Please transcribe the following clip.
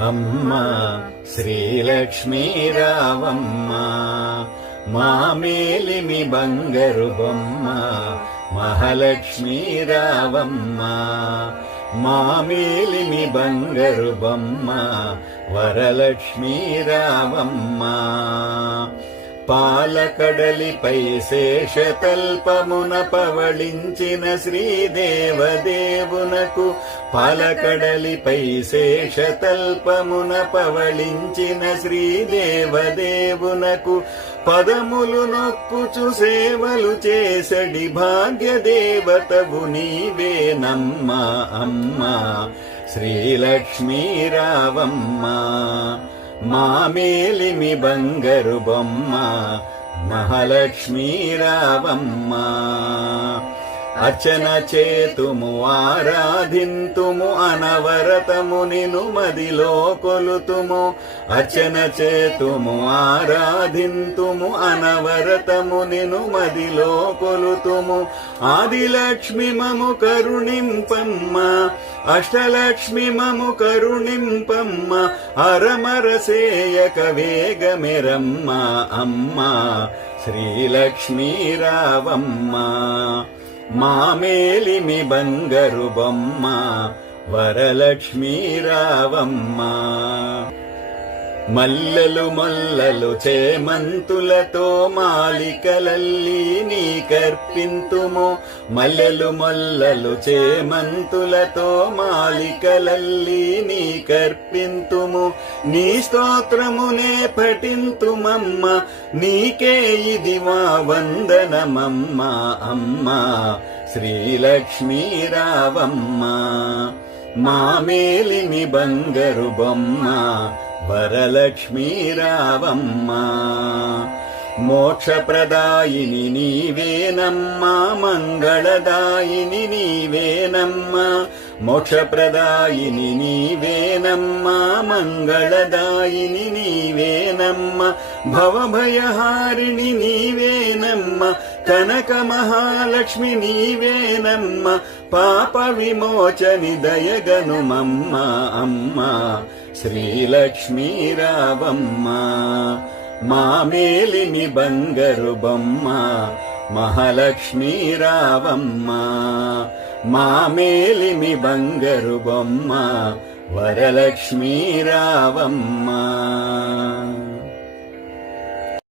అమ్మా శ్రీలక్ష్మీ రావమ్మ, మా మేలిమి బంగారు బొమ్మ మహాలక్ష్మీ రావమ్మ, మా మేలిమి బంగారు బొమ్మ వరలక్ష్మీ రావమ్మ. పాలకడలిపై శేషతల్పమున పవళించిన శ్రీదేవదేవునకు, పాలకడలిపై శేషతల్పమున పవళించిన శ్రీదేవదేవునకు, పదములు నొక్కుచు సేవలు చేసడి భాగ్యదేవతవు నీవేనమ్మా అమ్మా శ్రీలక్ష్మీ రావమ్మ, మా మేలిమి బంగారు బొమ్మ మహాలక్ష్మీ రావమ్మ. అర్చన చేతుము ఆరాధింతుము అనవరతము నిను మదిలో కొలుతుము, అర్చన చేతుము ఆరాధింతుము అనవరతము నిను మదిలో కొలుతుము. ఆదిలక్ష్మి మము కరుణింపమ్మ, అష్టలక్ష్మి మము కరుణింపమ్మ, అరమరసేయక వేగమెరమ్మ అమ్మ శ్రీలక్ష్మీ రావమ్మ, మా మేలిమి బంగారు బొమ్మ వరలక్ష్మీ రావమ్మ. మల్లెలు మొల్లలు చేమంతులతో మాలికలల్లి నీ కర్పింతుము, మల్లెలు మొల్లలు చేమంతులతో మాలికలల్లి నీ కర్పింతుము. నీ స్తోత్రమునే పఠింతుమమ్మ, నీకే ఇది మా వందనమమ్మ అమ్మ శ్రీలక్ష్మీ రావమ్మ, మా మేలిమి బంగారు బొమ్మ వరలక్ష్మీ రావమ్మ. మోక్షప్రదాయిని నీవేనమ్మా, మంగళదాయిని నీవేనమ్మా, మోక్షప్రదాయిని నీవేనమ్మా, మంగళదాయిని నీవేనమ్మా, భవభయహారిణి నీవేనమ్మా, కనక మహాలక్ష్మి నీవేనమ్మ, పాప విమోచని దయగనుమమ్మ అమ్మ శ్రీలక్ష్మీ రావమ్మ, మా మేలిమి బంగారు బొమ్మ మహాలక్ష్మీ రావమ్మ, మా మేలిమి బంగారు బొమ్మ వరలక్ష్మీ రావమ్మ.